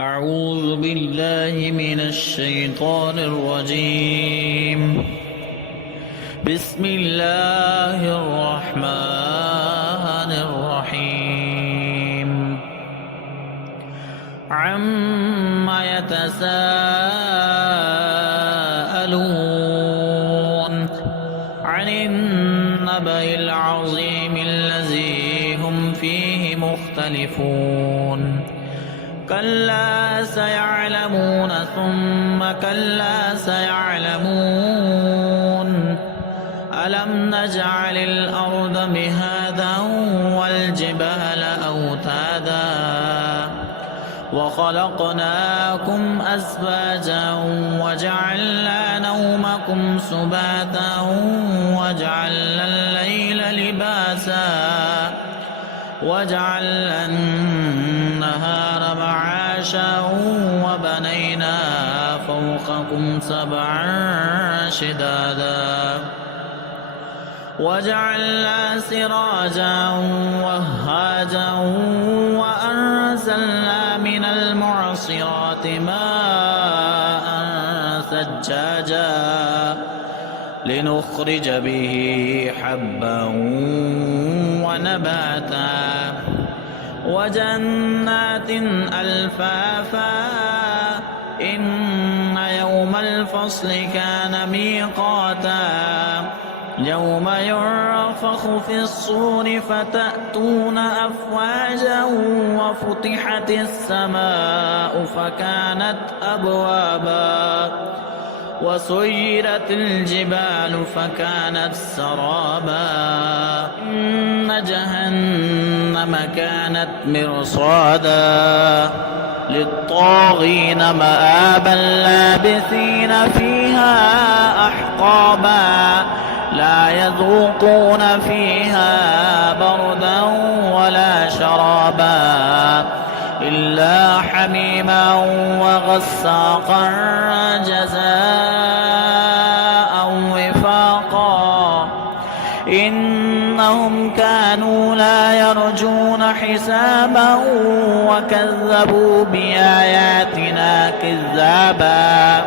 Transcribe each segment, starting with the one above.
أعوذ بالله من الشيطان الرجيم. بسم الله الرحمن الرحيم. عما يتساءلون عن النبأ العظيم الذي هم فيه مختلفون. كلا سيعلمون ثم كلا سيعلمون. ألم نجعل الأرض مهادا والجبال أوتادا وخلقناكم أزواجا وجعلنا نومكم سباتا وجعلنا الليل لباسا وجعلنا النهار معاشا وبنينا فوقكم سبعا شدادا وجعلنا سراجا وهاجا وأنزلنا من المعصرات ماء ثجاجا لنخرج به حبا ونباتا وجنات ألفافا. إن يوم الفصل كان ميقاتا يوم ينفخ في الصور فتأتون أفواجا وفتحت السماء فكانت أبوابا وسيرت الجبال فكانت سرابا. إن جهنم كانت مرصادا للطاغين مآبا لابثين فيها أحقابا لا يذوقون فيها بردا ولا شرابا إلا حميما وغساقا جزاء وفاقا. إنهم كانوا لا يرجون حسابا وكذبوا بآياتنا كذابا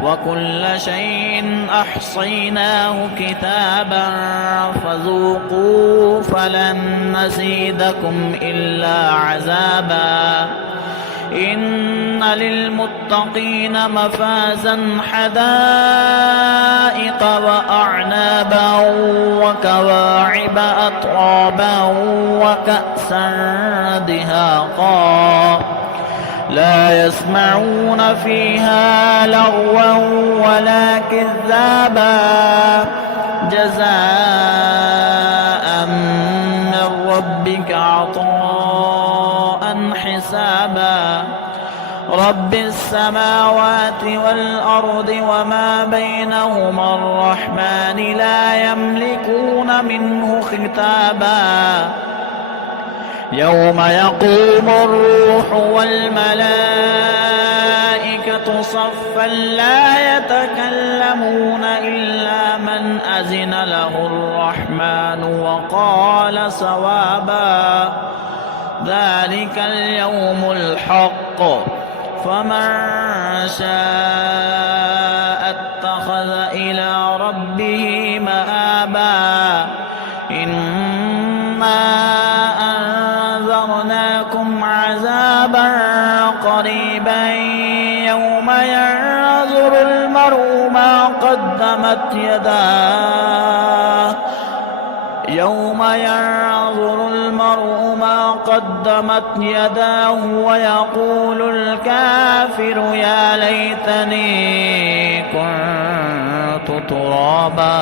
وكل شيء أحصيناه كتابا فذوقوا فلن نزيدكم إلا عذابا. إن للمتقين مفازا حدائق وأعنابا وكواعب أترابا وكأسا دهاقا لا يسمعون فيها لغوا ولا كذابا جزاء من ربك عطاء حسابا. رب السماوات والأرض وما بينهما الرحمن لا يملكون منه خطابا. يوم يقوم الروح والملائكة صفا لا يتكلمون إلا من أذن له الرحمن وقال صوابا. ذلك اليوم الحق فمن شاء اتخذ إلى ربه مآبا. إنا أنذرناكم عذابا قريبا يوم ينظر المرء ما قدمت يداه ويقول الكافر يا ليتني كنت ترابا.